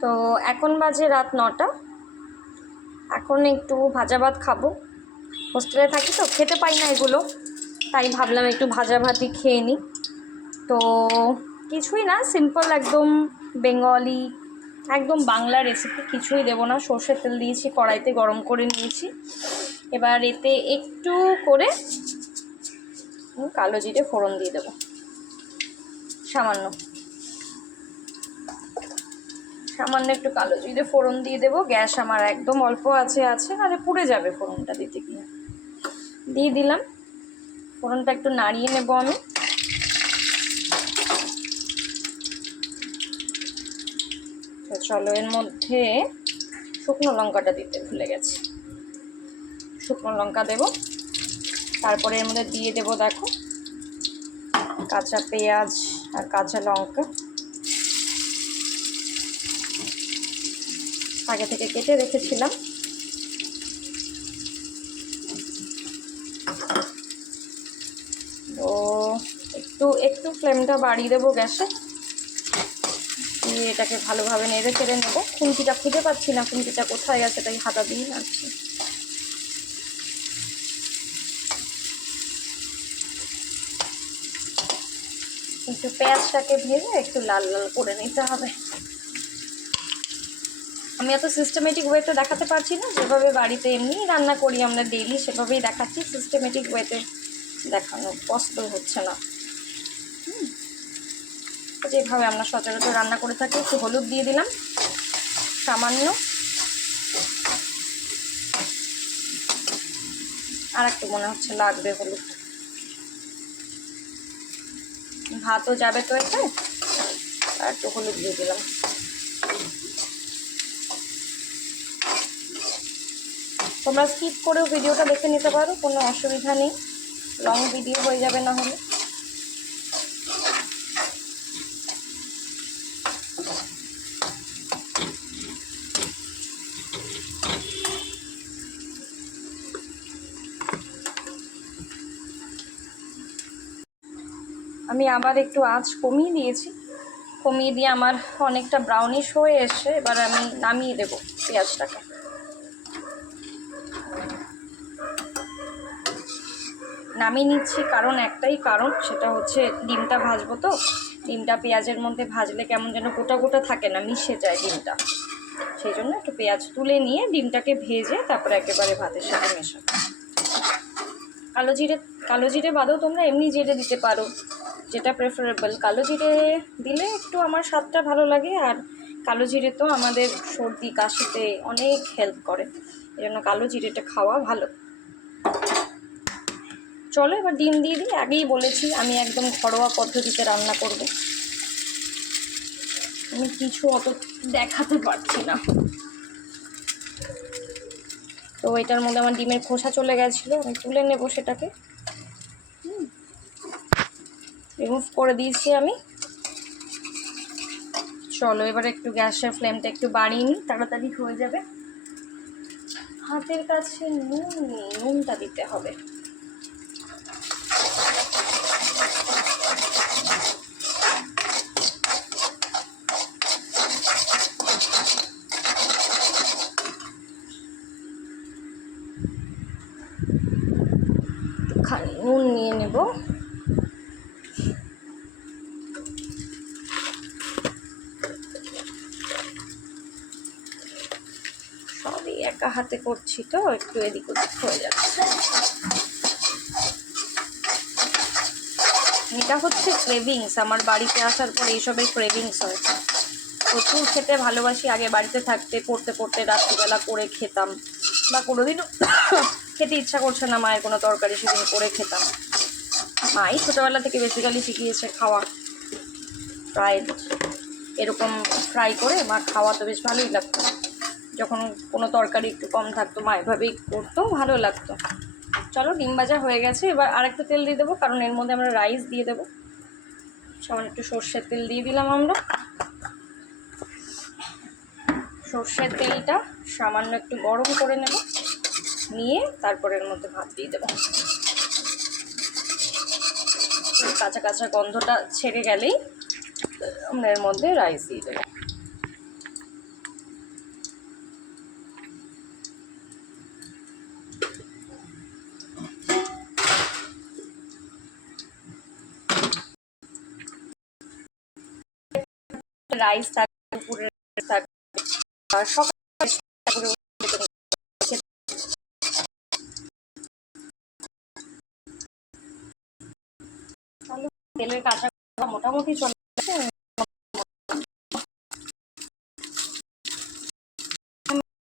তো এখন বাজে রাত 9টা। এখন একটু ভাজা ভাত খাবো। হোস্টেলে থাকি তো খেতে পাই না এগুলো, তাই ভাবলাম একটু ভাজা ভাতই খেয়ে নিই। তো কিছুই না, সিম্পল একদম বেঙ্গলি, একদম বাংলা রেসিপি, কিছুই দেবো না। সর্ষের তেল দিয়েছি, কড়াইতে গরম করে নিয়েছি। এবার এতে একটু করে কালো জিরে ফোড়ন দিয়ে দেবো, সামান্য একটু কালো জিরে ফোড়ন দিয়ে দেবো। গ্যাস আমার একদম অল্প আছে, নাহলে পুড়ে যাবে ফোড়নটা দিতে গিয়ে। দিয়ে দিলাম। ফোড়নটা একটু নাড়িয়ে নেব আমি। তো চলো, এর মধ্যে শুকনো লঙ্কাটা দিতে ভুলে গেছি, শুকনো লঙ্কা দেব। তারপরে এর মধ্যে দিয়ে দেব, দেখো, কাঁচা পেঁয়াজ আর কাঁচা লঙ্কা আগে থেকে কেটে রেখেছিলাম। তো একটু ফ্লেমটা বাড়িয়ে দেবো গ্যাসে, দিয়ে এটাকে ভালোভাবে নেড়ে চেড়ে নেবো। খুন্তিটা খুঁজে পাচ্ছি না, খুন্তিটা কোথায় গেছে, তাই হাতা দিয়ে নাড়ছি। একটু পেঁয়াজটাকে ভেজে একটু লাল লাল করে নিতে হবে। আমি এত সিস্টেমেটিক ওয়েতে দেখাতে পারছি না, যেভাবে বাড়িতে এমনি রান্না করি আমরা ডেইলি সেভাবেই দেখাচ্ছি। সিস্টেমেটিক ওয়েতে দেখানো পসিবল হচ্ছে না, যেভাবে আমরা সচরাচর রান্না করে থাকি। একটু হলুদ দিয়ে দিলাম সামান্য, আর একটু মনে হচ্ছে লাগবে হলুদ, ভাতও যাবে তো এতে, আর একটু হলুদ দিয়ে দিলাম। তোমরা স্কিপ করেও ভিডিওটা দেখে নিতে পারো, কোনো অসুবিধা নেই, লং ভিডিও হয়ে যাবে না হলে। আমি আবার একটু আঁচ কমিয়ে দিয়েছি, কমিয়ে দিয়ে আমার অনেকটা ব্রাউনিশ হয়ে এসছে। এবার আমি নামিয়ে দেবো পেঁয়াজটাকে। নামিয়ে নিচ্ছি কারণ একটাই কারণ, সেটা হচ্ছে ডিমটা ভাজবো। তো ডিমটা পেঁয়াজের মধ্যে ভাজলে কেমন যেন গোটা গোটা থাকে না, মিশে যায় ডিমটা। সেই জন্য একটু পেঁয়াজ তুলে নিয়ে ডিমটাকে ভেজে তারপরে একেবারে ভাতের সাথে মেশাবো। কালো জিরে বাদেও তোমরা এমনি জিরে দিতে পারো, যেটা প্রেফারেবল। কালো জিরে দিলে একটু আমার স্বাদটা ভালো লাগে, আর কালো জিরে তো আমাদের সর্দি কাশিতে অনেক হেল্প করে, এই জন্য কালো জিরেটা খাওয়া ভালো। চলো এবার ডিম দিয়ে দিই। আগেই বলেছি আমি একদম ঘরোয়া পদ্ধতিতে রান্না করব, আমি কিছু অত দেখাতে পারছি না। তো এটার মধ্যে আমার ডিমের খোসা চলে গেছিলো, আমি তুলে নেব সেটাকে, রিমুভ করে দিয়েছি আমি। চলো এবার একটু গ্যাসের ফ্লেমটা একটু বাড়িয়ে নিই, তাড়াতাড়ি হয়ে যাবে। হাতের কাছে নুন নেই, নুনটা দিতে হবে। নুন নিয়ে নেব। সবই একা হাতে করছি তো একটু এদিক ওদিক হয়ে যাচ্ছে। এটা হচ্ছে ক্রেভিংস, আমার বাড়িতে আসার পর এইসবের ক্রেভিংস হয়। প্রচুর খেতে ভালোবাসি। আগে বাড়িতে থাকতে পড়তে রাত্রিবেলা করে খেতাম, বা কোনোদিনও খেতে ইচ্ছা করছে না মায়ের কোনো তরকারি, সেদিন করে খেতাম। মাই ছোটোবেলা থেকে বেসিক্যালি শিখিয়েছে খাওয়া। ফ্রাইড এরকম ফ্রাই করে মা খাওয়াতো, বেশ ভালোই লাগতো। যখন কোনো তরকারি একটু কম থাকতো মা এভাবেই করতো, ভালো লাগতো। চলো ডিম ভাজা হয়ে গেছে, এবার আরেকটু তেল দিয়ে দেবো, কারণ এর মধ্যে আমরা রাইস দিয়ে দেবো। সামান্য একটু সর্ষের তেল দিয়ে দিলাম আমরা। সর্ষের তেলটা সামান্য একটু গরম করে নেব, নিয়ে তারপর এর মধ্যে ভাত দিয়ে দেবো। কাঁচা কাঁচা গন্ধটা ছেড়ে গেলেই আমরা এর মধ্যে রাইস দিয়ে দেবো। রাইস থাকবে, দুপুরের থাকবে, আর সকালে তেলের কাঁচা মোটামুটি চলে গেছে।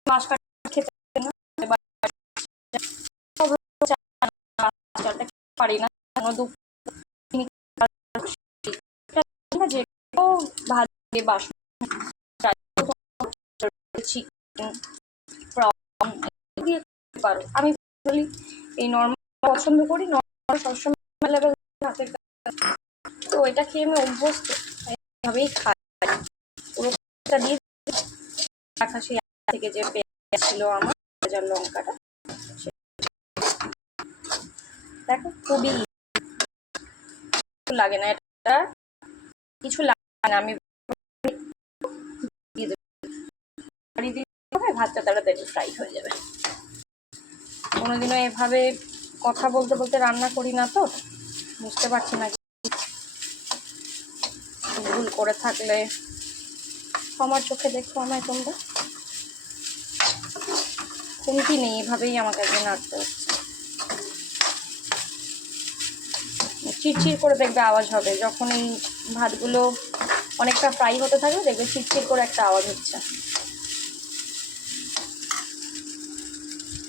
মাছ কাটা খেতে না, এবার চালটা পারি না, যে ভাজে বাসন চিকেন দিয়ে পারো। আমি বলি এই নর্মাল পছন্দ করি, নর্মাল সবসময় লেভেল হাতের, তো এটা খেয়ে আমি অভ্যস্ত, এভাবেই খাই। পুরোটা দিয়ে রাখা সেই থেকে যে পেঁয়াজ ছিল আমার, পেঁয়াজ আর লঙ্কাটা, দেখো খুবই লাগে না, এটা কিছু লাগে না। আমি দিয়ে দেবো, ভাতটা তাড়াতাড়ি ফ্রাই হয়ে যাবে। কোনোদিনও এভাবে কথা বলতে বলতে রান্না করি না, তো বুঝতে পারছি না, ভুল করে থাকলে আমার চোখে দেখো আমায় তোমরা। কমতি নেই, এভাবেই আমাকে একদিন নাড়তে হচ্ছে। চিড়চিড় করে দেখবে আওয়াজ হবে, যখন এই ভাতগুলো অনেকটা ফ্রাই হতে থাকবে দেখবে চিড়চিড় করে একটা আওয়াজ হচ্ছে।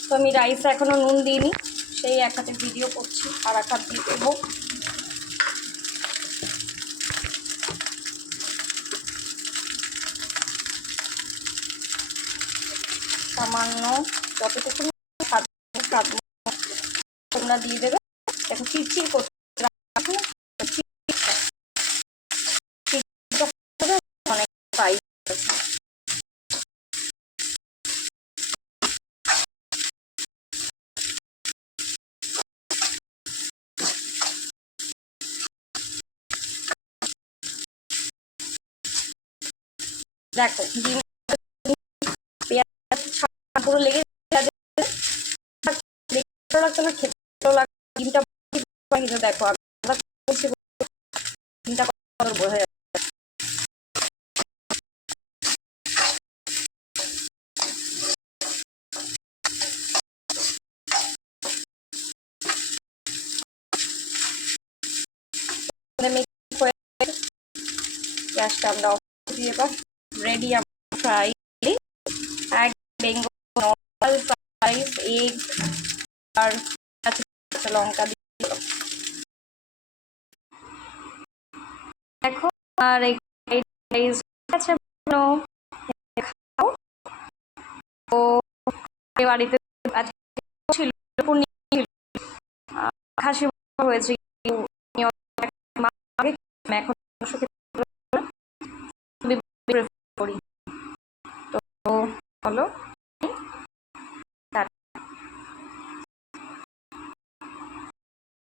তো আমি রাইসে এখনো নুন দিইনি, সেই এক হাতে ভিডিও করছি, আর এক হাত দিয়ে দেবো। সামান্য যতটুকু তোমরা দিয়ে দেবে। দেখো চিড়চিড় করতে অনেক ফ্রাই। দেখো ডিম পেঁয়াজ পুরো লেগে লাগতো না, খেতে লাগতো ডিমটা। দেখো ডিমটা বোঝা যাচ্ছে। গ্যাসটা আমরা অফ দিয়ে এবার রেডি ফ্রাই এক বেঙ্গল নর্মাল ফ্রাইস এগ আর কাঁচা লঙ্কা দিয়ে দেখো। আর আছে খাও। তো বাড়িতে ছিল খাসি হয়েছে, এখন করি। তো বলো